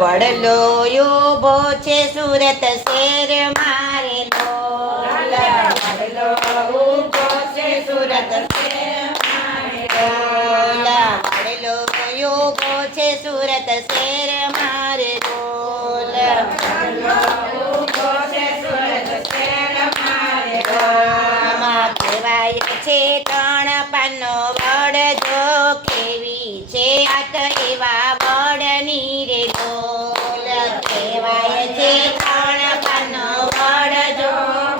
વડલો ઊભો છે સુરત શેર મારેલો વડલો ઊભો છે સુરત શેર મારેલો વડલો ઊભો છે સુરત શેર મારેલો વડલો ઊભો છે સુરત શેર મારેલો કહેવાય છે ત્રણ પાનનો વડ જો કેવી છે વાત એવા વડની રે ડોલ કહેવાય છે ત્રણ પાનનો વડ જો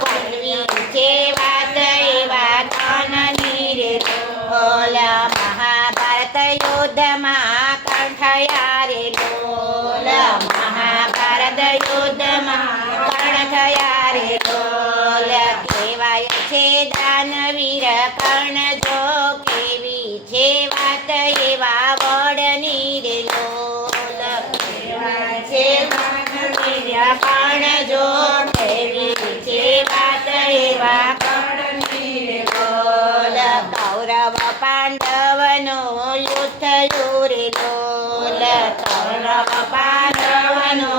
કેવી છે વાત એવા ત્રણની રે ડોલ મહાભારત યુદ્ધમાં કંઠયા રે ડોલ મહાભારત યુદ્ધમાં કંઠયા રે ડોલ કહેવાય છે દાનવીર કર્ણ જો કેવી છે વાત એવા વડની રે લોલ કહેવાય છે દાનવીર કર્ણ જો કેવી છે વાત એવા કર્ણની રે લોલ કૌરવ પાંડવનો યુદ્ધ થયું રે લોલ કૌરવ પાંડવનો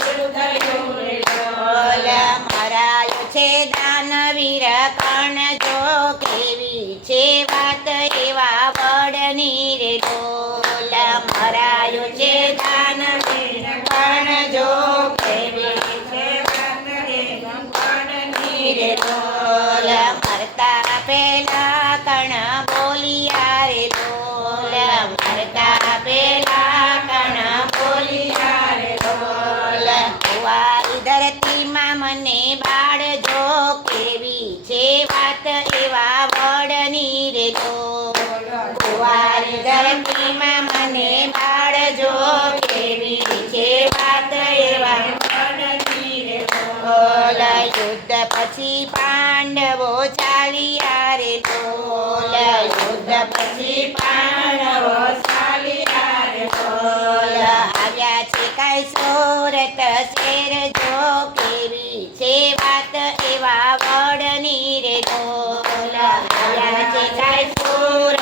યુદ્ધ થયું રે લોલ મરાયો છે દાનવીર કર્ણ જો કેવી છે વાત એવા વડની રે ડોલ મરાયો છે દાનવીર કર્ણ જો કેવી છે વાત એવા વડની રે ડોલ મરતા પેલા કર્ણ બોલિયા રે ડોલ મરતા પેલા કર્ણ બોલિયા રે ડોલ કુંવારી ધરતીમાં મને બાળ જો કેવી છે વાત એવા વડની રે ડોલ કુંવારી ધરતીમાં મને બાળ જો કેવી છે વાત એવા વડની રે ડોલ યુદ્ધ પછી પાંડવો ચાલ્યા રે ડોલ યુદ્ધ પછી પાંડવો ચાલ્યા રે ડોલ આવ્યા છે કાંઈ સુરત શેર જો કેવી છે વાત એવા વડની રે ડોલ આવ્યા છે કાંઈ સુરત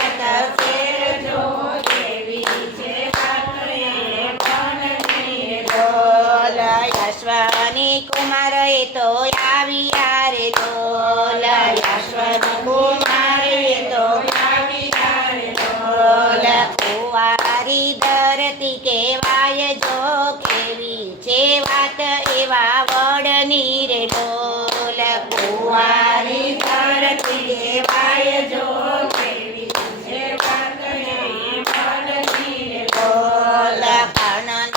શેર જો કેવી છે વાત એવા વડની રે ડોલ યશ્વની કુમાર એ તો આવ્યા રે ડોલ યશ્વની કુમાર એ તો આવ્યા રે ડોલ કુંવારી ધરતી કહેવાય જો કેવી છે વાત એવા વડની રે ડોલ કુંવારી ધરતી કહેવાય જો કેવી છે વાત એવા વડની રે ડોલ કર્ણને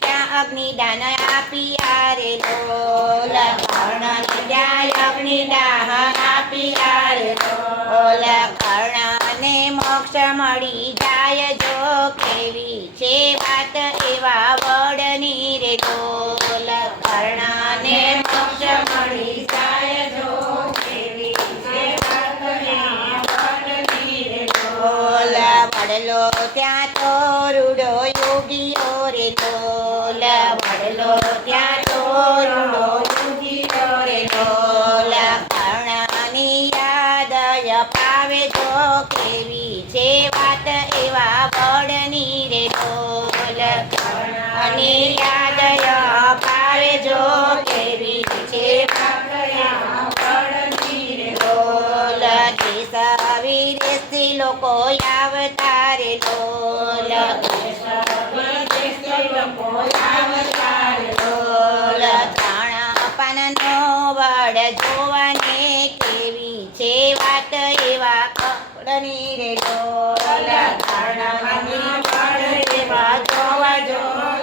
ત્યાં અગ્નિદાન આપ્યા રે ડોલ કર્ણને ત્યાં અગ્નિદાન આપ્યા રે ડોલ કર્ણને મોક્ષ મળી જાય જો કેવી છે વાત એવા વડની રે ડોલ કર્ણને મોક્ષ મળી જાય જો કેવી છે વાત એવા વડની રે ડોલ વડલો ત્યાં તો રૂડો યોગીઓ રે ડોલ વડલો ત્યાં તો રૂડો યોગીઓ રે ડોલ કર્ણની યાદ પાવે જો કેવી છે વાત એવા વડની રે ડોલ કર્ણની યાદ પાવે જો કેવી છે વાત એવા વડની રે ડોલ દેશ વિદેશથી લોકો આવતા રે ડોલ દેશ વિદેશથી લોકો આવતા રે ડોલ ત્રણ પાનનો વડ જોવાને કેવી છે વાત એવા કપડની રે ડોલ ત્રણ પાનનો વડ એવા જોવા જો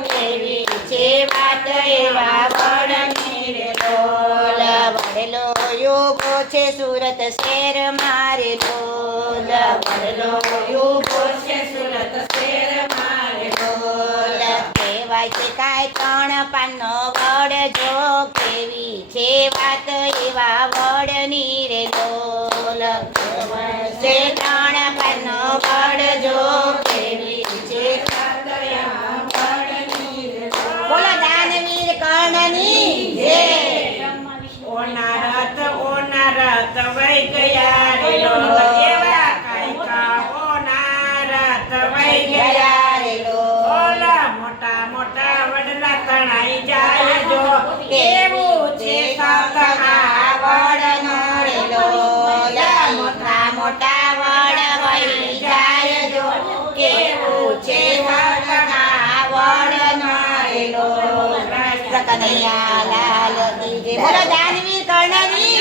કેવી છે વાત એવા વડની રે ડોલ વડલો ઊભો છે સુરત શેર મારે ડોલ વડલો ઊભો છે સુરત શેર મારે ડોલ કહેવાય છે કાંઈ ત્રણ પાનનો વડ જો કેવી છે વાત એવા વડની રે ડોલ કહેવાય છે ત્રણ પાનનો વડ જો કેવી છે વાત એવા વડની રે ડોલ બોલો દાનવીર કર્ણની જય ઓનારત વઈ ગયા રે લોલ એવા કાંઈ કા ઓનારત વઈ ગયા રે ઓલા મોટા મોટા વડ જાય જો કેવું છે સંત આ વડનો રે લોલા મોટા મોટા વડ વહી જાય જો કેવું છે સંતના વડનો રે લોલા કનૈયા લાલ કી જય બોલો દાનવી કર્ણની